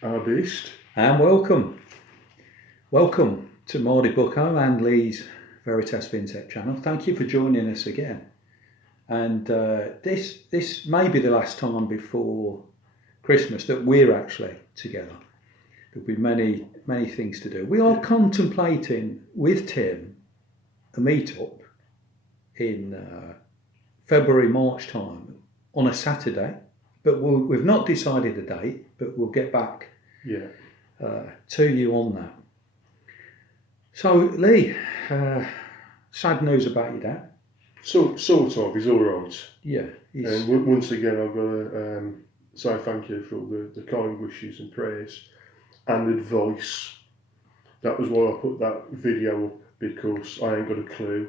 Our beast. And welcome to Mardy Bucko and Lee's Veritas Fintech channel. Thank you for joining us again. And this may be the last time before Christmas that we're actually together. There'll be many things to do. We are contemplating with Tim a meetup in February, March time on a Saturday, but we've not decided a date, but we'll get back to you on that. So, Lee, sad news about your dad. Sort of, he's all right. Yeah. And once again, I've got to say thank you for all the kind wishes and prayers and advice. That was why I put that video up, because I ain't got a clue.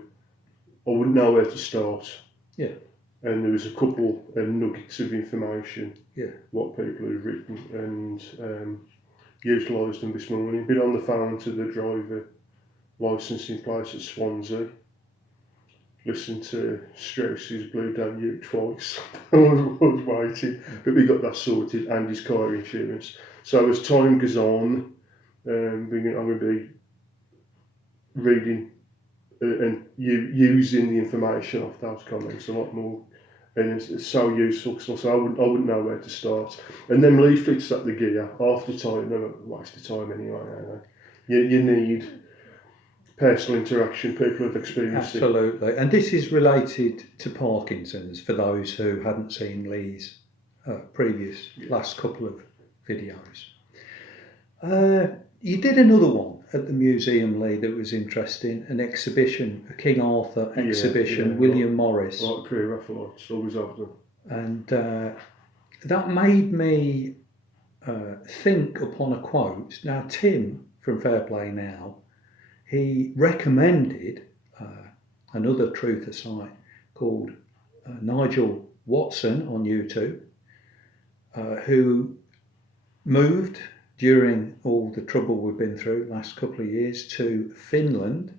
I wouldn't know where to start. Yeah. And there was a couple of nuggets of information, what people have written, and utilised them this morning. Been on the phone to the driver licensing place at Swansea. Listened to Strauss's Blue Danube twice. I was waiting, but we got that sorted, and his car insurance. So as time goes on, I'm going to be reading and using the information off those comments a lot more, and it's so useful, because I wouldn't know where to start. And then leaflets at the gear half the time, no waste of time anyway. You need personal interaction. People have experienced it. Absolutely. And this is related to Parkinson's, for those who hadn't seen Lee's previous last couple of videos. You did another one at the museum, Lee, that was interesting, an exhibition, a King Arthur exhibition, William Morris. Like pre-Raphaelites, always have them. And that made me think upon a quote. Now, Tim from Fair Play Now, he recommended another truther site called Nigel Watson on YouTube, who moved during all the trouble we've been through the last couple of years to Finland.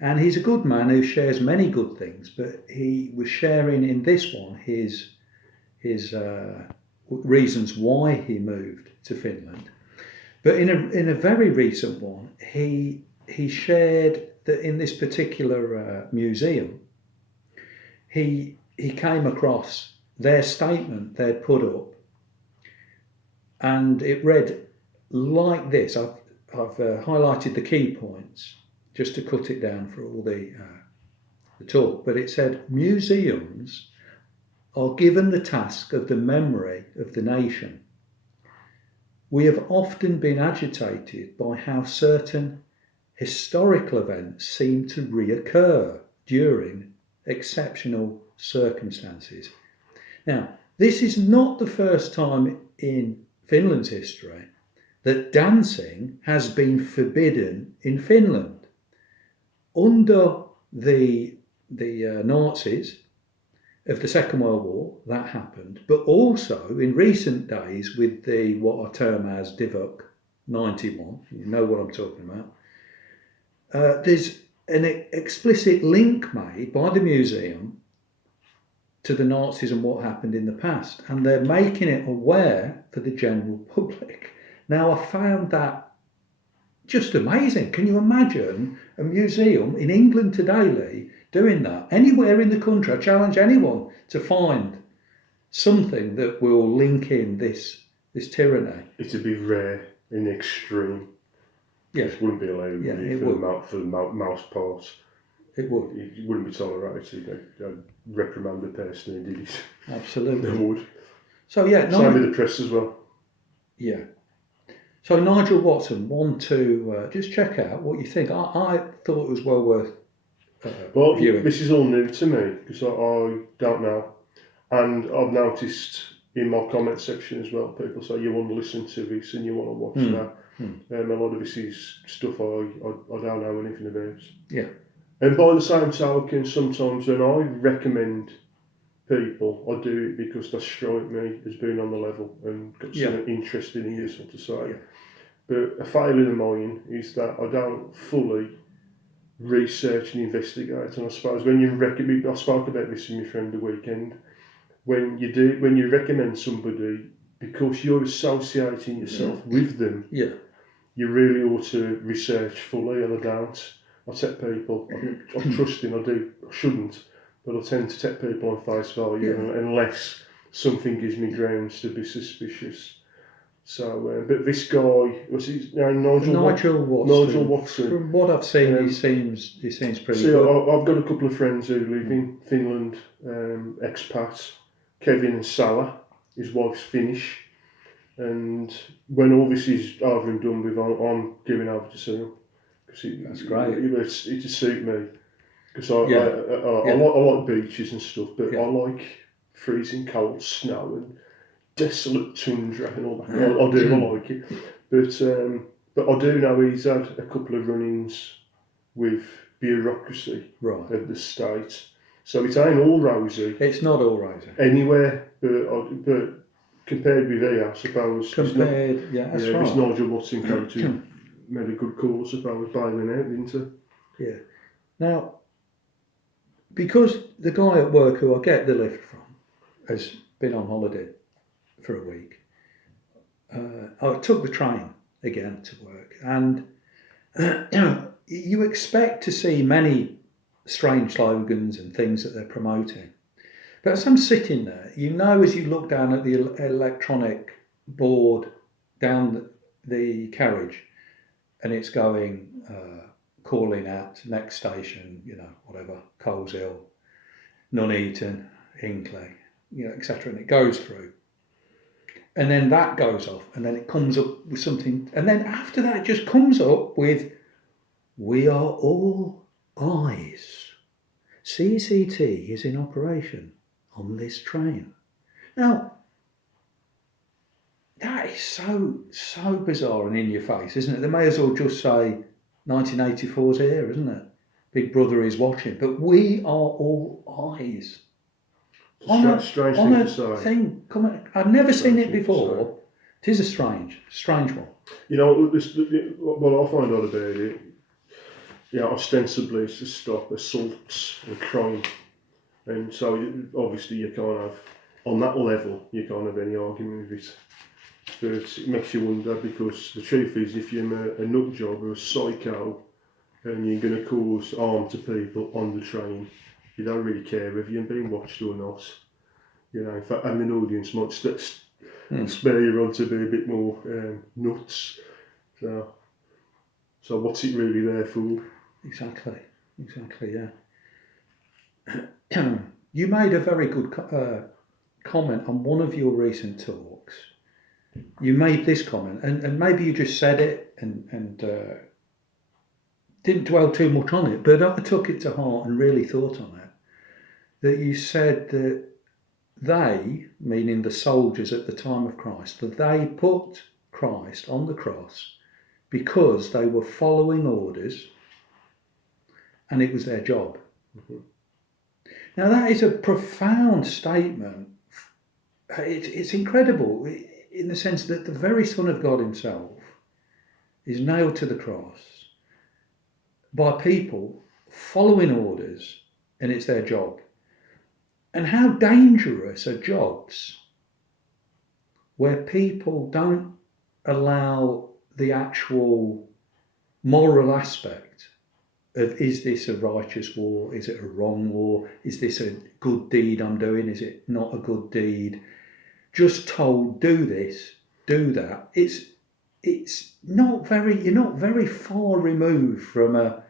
And he's a good man who shares many good things, but he was sharing in this one his reasons why he moved to Finland. But in a very recent one, he shared that in this particular museum, he came across their statement they'd put up, and it read like this. I've highlighted the key points just to cut it down for all the talk, but it said, museums are given the task of the memory of the nation. We have often been agitated by how certain historical events seem to reoccur during exceptional circumstances. Now, this is not the first time in Finland's history that dancing has been forbidden in Finland. Under the Nazis of the Second World War, that happened, but also in recent days with the what I term as Divok 91, you know what I'm talking about. There's an explicit link made by the museum to the Nazis and what happened in the past, and they're making it aware for the general public. Now, I found that just amazing. Can you imagine a museum in England today, Lee, doing that? Anywhere in the country, I challenge anyone to find something that will link in this tyranny. It'd be rare in the extreme. Yeah. It wouldn't be allowed for the mouse part. It would. It wouldn't be tolerated. I'd reprimand the person who did it. Absolutely. They would. So yeah, same with the press as well. Yeah. So Nigel Watson, one to just check out what you think. I thought it was well worth viewing. This is all new to me, because I don't know, and I've noticed in my comment section as well, people say you want to listen to this and you want to watch that. A lot of this is stuff I don't know anything about. Yeah. And by the same token, sometimes when I recommend people, I do it because they strike me as being on the level and got something interesting and useful to say. Yeah. But a failing of mine is that I don't fully research and investigate. And I suppose when you recommend, I spoke about this with my friend the weekend, when you recommend somebody because you're associating yourself with them, Yeah. you really ought to research fully, and I don't. I take people, I'm trusting, I shouldn't, but I tend to take people on face value unless something gives me grounds to be suspicious. So, but this guy, what's his name? Nigel Watson. From what I've seen, he seems pretty good. good. I've got a couple of friends who live in Finland, expats, Kevin and Salah. His wife's Finnish. And when all this is over and done with, I'm going over to see him. That's great. It just suit me. Because I like beaches and stuff, but I like freezing cold snow and desolate tundra and all that. I like it. But I do know he's had a couple of run-ins with bureaucracy of the state. So it ain't all rosy. It's not all rosy. Anywhere, but compared with here, I suppose. That's right. It's Nigel Watson who made a good call, I suppose, bailing out, didn't he? Yeah. Now, because the guy at work who I get the lift from has been on holiday for a week, I took the train again to work, and you expect to see many strange slogans and things that they're promoting. But as I'm sitting there, as you look down at the electronic board down the carriage, and it's going, calling out next station, whatever, Coleshill, Nuneaton, Hinckley, etc. And it goes through. And then that goes off, and then it comes up with something. And then after that, it just comes up with, "We are all eyes. CCT is in operation on this train." Now, that is so bizarre and in your face, isn't it? They may as well just say 1984's here, isn't it? Big Brother is watching. But we are all eyes. Strange thing to say. I've never seen it before. It is a strange one. What I find out about it, ostensibly it's to stop assaults and crime. And so obviously you can't have, on that level, you can't have any argument with it. But it makes you wonder, because the truth is, if you're a nut job or a psycho and you're going to cause harm to people on the train, you don't really care whether you're being watched or not. In fact, having an audience might spare you on to be a bit more nuts. So what's it really there for? Exactly, yeah. You made a very good comment on one of your recent talks. You made this comment, and maybe you just said it and didn't dwell too much on it, but I took it to heart and really thought on it. That you said that they, meaning the soldiers at the time of Christ, that they put Christ on the cross because they were following orders and it was their job. Mm-hmm. Now that is a profound statement. It's incredible in the sense that the very Son of God himself is nailed to the cross by people following orders, and it's their job. And how dangerous are jobs where people don't allow the actual moral aspect of, is this a righteous war? Is it a wrong war? Is this a good deed I'm doing? Is it not a good deed? Just told, do this, do that. It's not very, you're not very far removed from a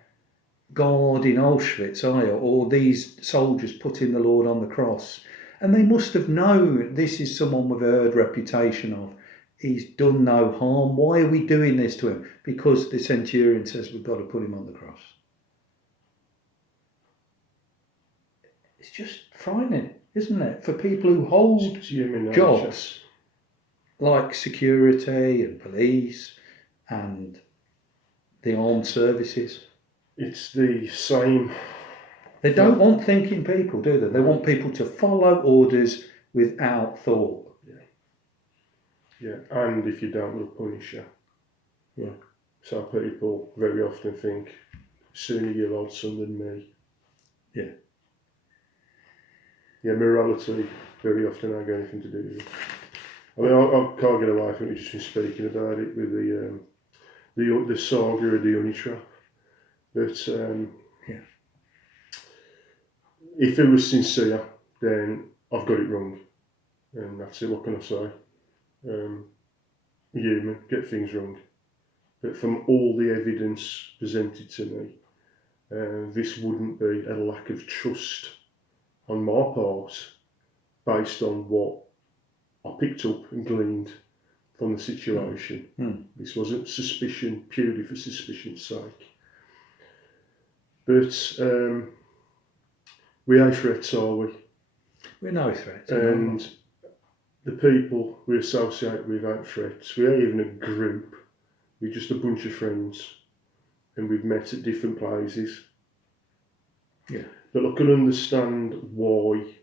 God in Auschwitz, are you? Or these soldiers putting the Lord on the cross. And they must have known this is someone we've heard reputation of. He's done no harm. Why are we doing this to him? Because the centurion says we've got to put him on the cross. It's just frightening, isn't it? For people who hold jobs like security and police and the armed services. It's the same. They don't want thinking people, do they? They want people to follow orders without thought. Yeah, and if you don't, we'll punish you. Yeah. So people very often think, sooner you're old son than me. Yeah. Yeah, morality very often ain't got anything to do with it. I mean, I can't get away from it just from speaking about it with the saga of the honey trap. But if it was sincere, then I've got it wrong, and that's it. What can I say? Human, get things wrong. But from all the evidence presented to me, this wouldn't be a lack of trust on my part based on what I picked up and gleaned from the situation. This wasn't suspicion purely for suspicion's sake. But we are threats, are we? We're no threats. And the people we associate with aren't threats. We are even a group. We're just a bunch of friends, and we've met at different places. Yeah. But I can understand why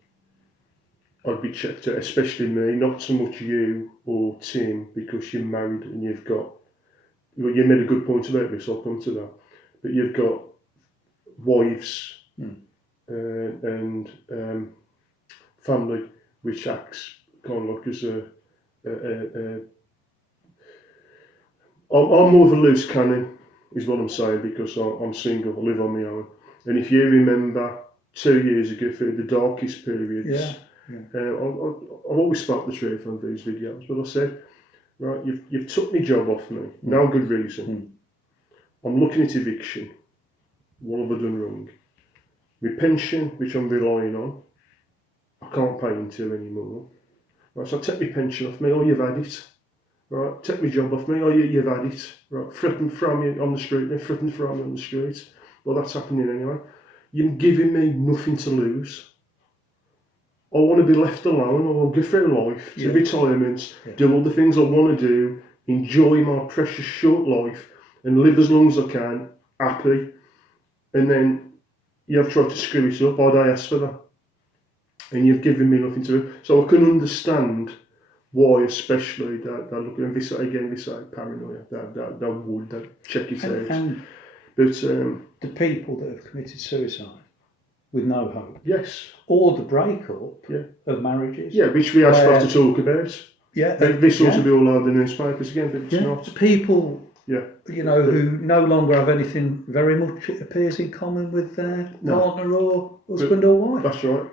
I'd be checked out, especially me, not so much you or Tim, because you're married and you've got, well, you made a good point about this, I'll come to that, but you've got wives and family, which acts kind of like as I'm more of a loose cannon, is what I'm saying, because I'm single, I live on my own. And if you remember 2 years ago, through the darkest periods, I've always spoke the truth on these videos, but I said, right, you've took my job off me, no good reason. I'm looking at eviction. What have I done wrong? My pension, which I'm relying on, I can't pay into anymore. Right, so take my pension off me, or you've had it. Right, take my job off me, or you've had it. Right, throw me on the street, then throw me on the street. Well, that's happening anyway. You're giving me nothing to lose. I want to be left alone. I want to go through life to retirement, do all the things I want to do, enjoy my precious short life, and live as long as I can, happy. And then you have tried to screw it up. I'd ask for that. And you've given me nothing to do. So I can understand why, especially, that look, and this again, this paranoia, that would check it out. But the people that have committed suicide with no hope. Yes. Or the breakup of marriages. Yeah, which we are supposed to talk about. Yeah. This ought to be all over the newspapers again, but it's not. People, who no longer have anything very much, it appears, in common with their partner or husband or wife. That's right.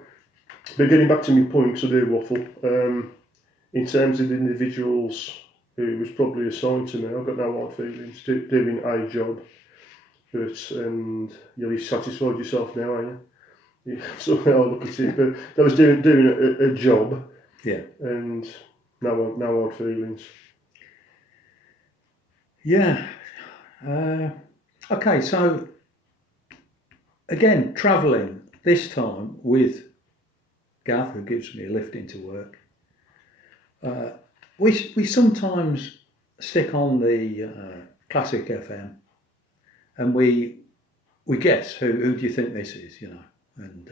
But getting back to my point, because I do waffle, in terms of the individuals who was probably assigned to me, I've got no hard feelings, doing a job. But you're satisfied yourself now, aren't you? Yeah, so I look at it, but I was doing a job. Yeah. And no hard feelings. Yeah. Okay, so again, travelling, this time with Gav, who gives me a lift into work. We sometimes stick on the Classic FM, and we guess who do you think this is, and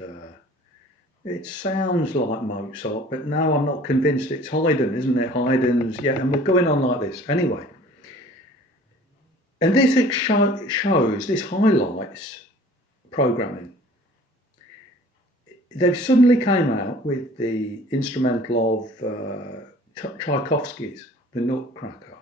it sounds like Mozart, but no, I'm not convinced. It's Haydn, isn't it? Haydn's, and we're going on like this anyway. And this this highlights programming. They suddenly came out with the instrumental of Tchaikovsky's The Nutcracker.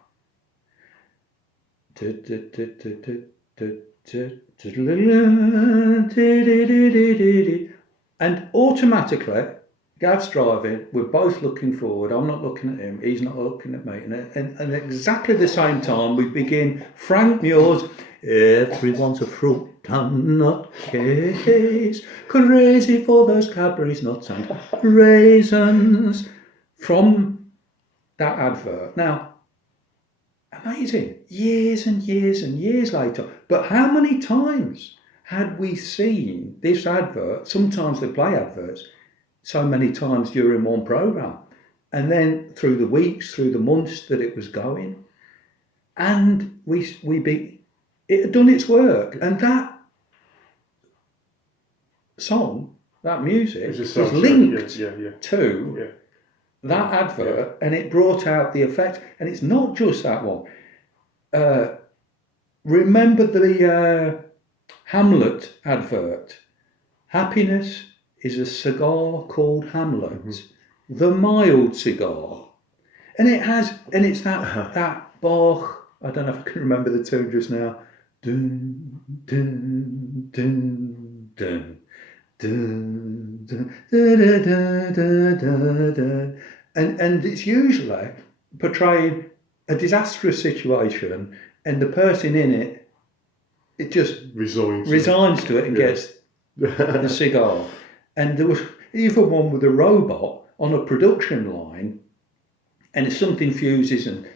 And automatically, Gav's driving, we're both looking forward, I'm not looking at him, he's not looking at me. And at exactly the same time, we begin Frank Muir's Everyone's a fruit and nutcase, crazy for those Cadbury's nuts and raisins, from that advert. Now, amazing, years and years and years later. But how many times had we seen this advert? Sometimes they play adverts so many times during one programme. And then through the weeks, through the months that it was going, and it had done its work. And that song, that music, was linked to that advert, and it brought out the effect. And it's not just that one. Remember the Hamlet advert? Happiness is a cigar called Hamlet, the mild cigar. And it's that Bach. I don't know if I can remember the tune just now. Dun, dun, dun, dun, dun, dun, da, da, da, da, da. And it's usually portraying a disastrous situation, and the person in it just resigns to it and gets the cigar. And there was even one with a robot on a production line, and something fuses and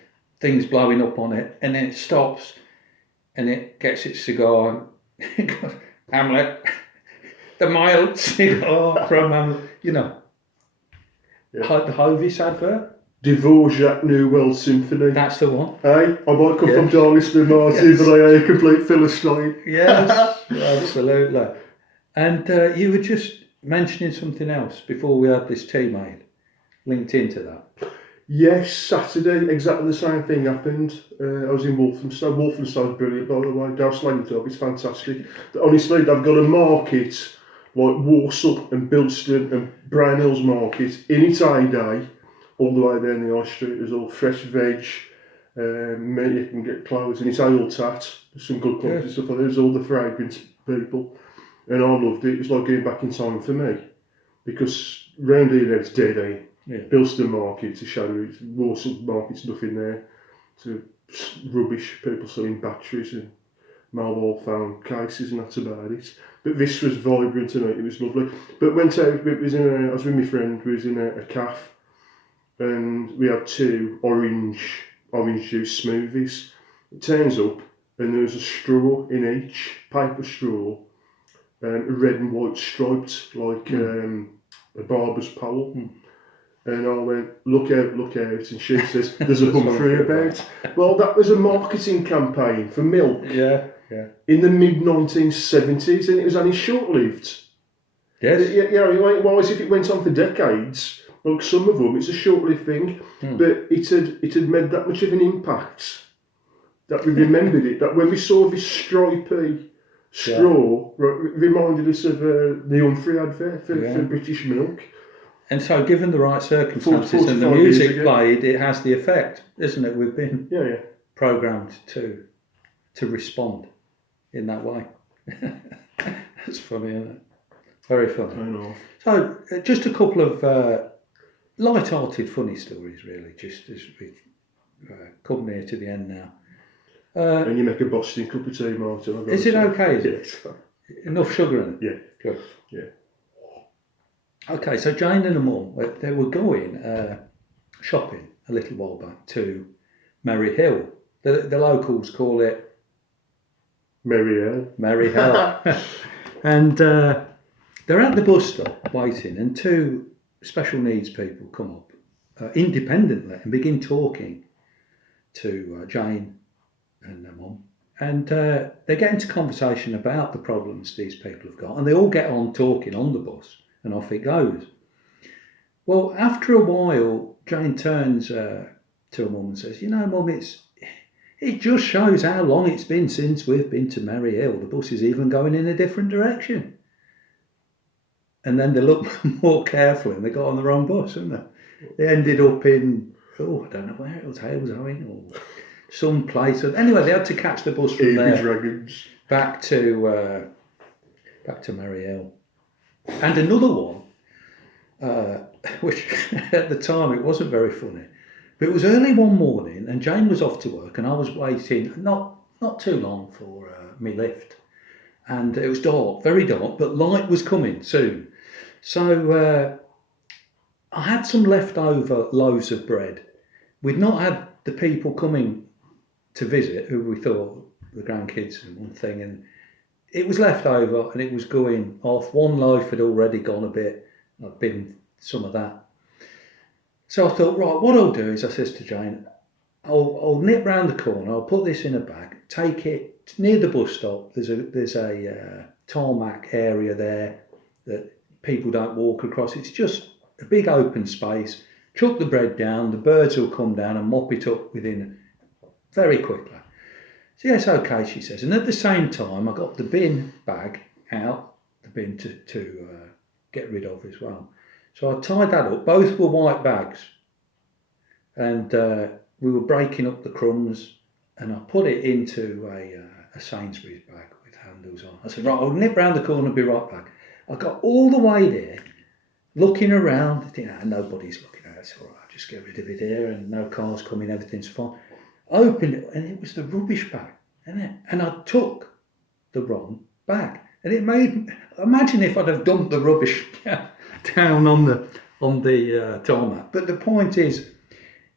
things blowing up on it, and then it stops and it gets its cigar and it goes, Hamlet, the mild cigar from Hamlet, like the Hovis advert. Dvorak New World Symphony. That's the one. Hey, I might come from Darlington Martin, but I ain't a complete Philistine. Yes, absolutely. And you were just mentioning something else before we had this tea made, linked into that. Yes, Saturday, exactly the same thing happened. I was in Walthamstow. Walthamstow's brilliant, by the way. Don't slag it up, it's fantastic. Honestly, they've got a market like Walsall and Bilston and Brown Hills Market in its heyday. All the way down the high street, there's all fresh veg, meat you can get clothes, and it's ale tat. There's some good quality stuff on there. There's all the fragrance people, and I loved it. It was like going back in time for me, because round here now it's dead end. Yeah. Bilston Market's a shadow. Walsall Market's nothing there. It's rubbish. People selling batteries and mobile phone cases, and that's about it. But this was vibrant tonight. It was lovely. But went out. I was with my friend. We was in a cafe. And we had 2 orange juice smoothies. It turns up and there was a straw in each, paper straw, red and white striped like a barber's pole. And I went, look out, and she says, there's a Humphrey about. Well, that was a marketing campaign for milk. Yeah. In the mid-1970s, and it was only short-lived. Yes. Whereas if it went on for decades, like some of them, it's a short-lived thing, but it had made that much of an impact that we remembered it. That when we saw this stripy straw, it reminded us of the Humphrey advert for British milk. And so, given the right circumstances and the music played, it has the effect, isn't it? We've been programmed to respond in that way. That's funny, isn't it? Very funny. I know. So, just a couple of light-hearted, funny stories, really, just as we come near to the end now. And you make a Boston cup of tea, Martin. Is it okay, is it? Enough sugar in it? Yeah. Good. Yeah. Okay, so Jane and her mum, they were going shopping a little while back to Merry Hill. The locals call it... Merry Hill. Merry Hill. And they're at the bus stop waiting, and 2 special needs people come up independently and begin talking to Jane and her mum. And they get into conversation about the problems these people have got, and they all get on talking on the bus, and off it goes. Well, after a while, Jane turns to her mum and says, Mum, it just shows how long it's been since we've been to Merry Hill. The bus is even going in a different direction. And then they look more carefully and they got on the wrong bus, didn't they? They ended up in, I don't know where it was, Halesowen or some place. Anyway, they had to catch the bus from there Dragons. back to Merry Hill. And another one, which at the time it wasn't very funny, but it was early one morning and Jane was off to work and I was waiting not too long for me lift. And it was dark, very dark, but light was coming soon. So I had some leftover loaves of bread. We'd not had the people coming to visit who we thought the grandkids and one thing, and it was left over and it was going off. One loaf had already gone a bit. I'd been some of that. So I thought, right, what I'll do is I says to Jane, I'll nip round the corner, I'll put this in a bag, take it near the bus stop. There's a tarmac area there that people don't walk across. It's just a big open space. Chuck the bread down, the birds will come down and mop it up within very quickly. So yes, okay, she says. And at the same time, I got the bin bag out, the bin to get rid of as well. So I tied that up. Both were white bags. and we were breaking up the crumbs, and I put it into a Sainsbury's bag with handles on. I said, right, I'll nip round the corner and be right back. I got all the way there, looking around, nobody's looking at it. I said, all right, I'll just get rid of it here, and no cars coming, everything's fine. I opened it, and it was the rubbish bag, and I took the wrong bag. And it made, imagine if I'd have dumped the rubbish down on the tarmac. But the point is,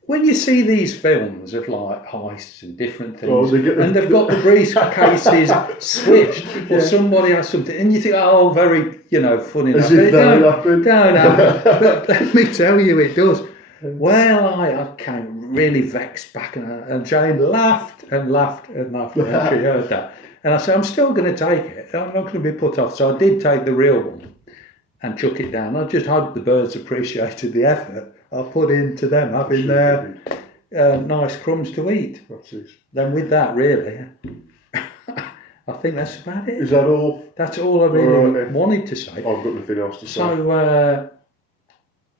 when you see these films of like heists and different things, and they've got the briefcases switched, or somebody has something, and you think, oh, very, funny. As if that happened. Don't happen. But let me tell you, it does. Well, I came really vexed back, and Jane laughed and laughed and laughed when she heard that. And I said, I'm still going to take it. I'm not going to be put off. So I did take the real one and chuck it down. I just hope the birds appreciated the effort I put into them having their nice crumbs to eat. That's it. Then with that, really, I think that's about it. Is that all? That's all I really wanted to say. I've got nothing else to say. So,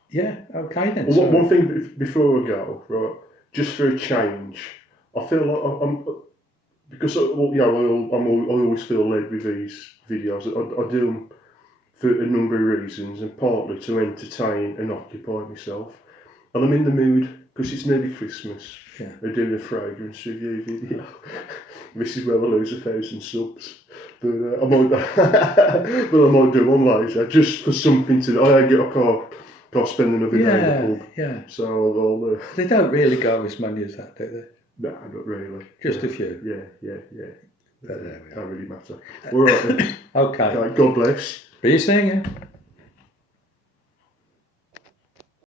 yeah, okay then. Well, one thing before we go, right, just for a change, I feel like I'm because I always feel led with these videos. I do them for a number of reasons, and partly to entertain and occupy myself. And I'm in the mood because it's nearly Christmas. Yeah. They're doing a fragrance review video. This is where I lose 1,000 subs. But I might do one later just for something to. I can't spend another day in the pub. Yeah. So I'll. They don't really go as many as that, do they? No, not really. Just a few. Yeah. But there we are. Don't really matter. All right then. Okay. God bless. Be seeing you.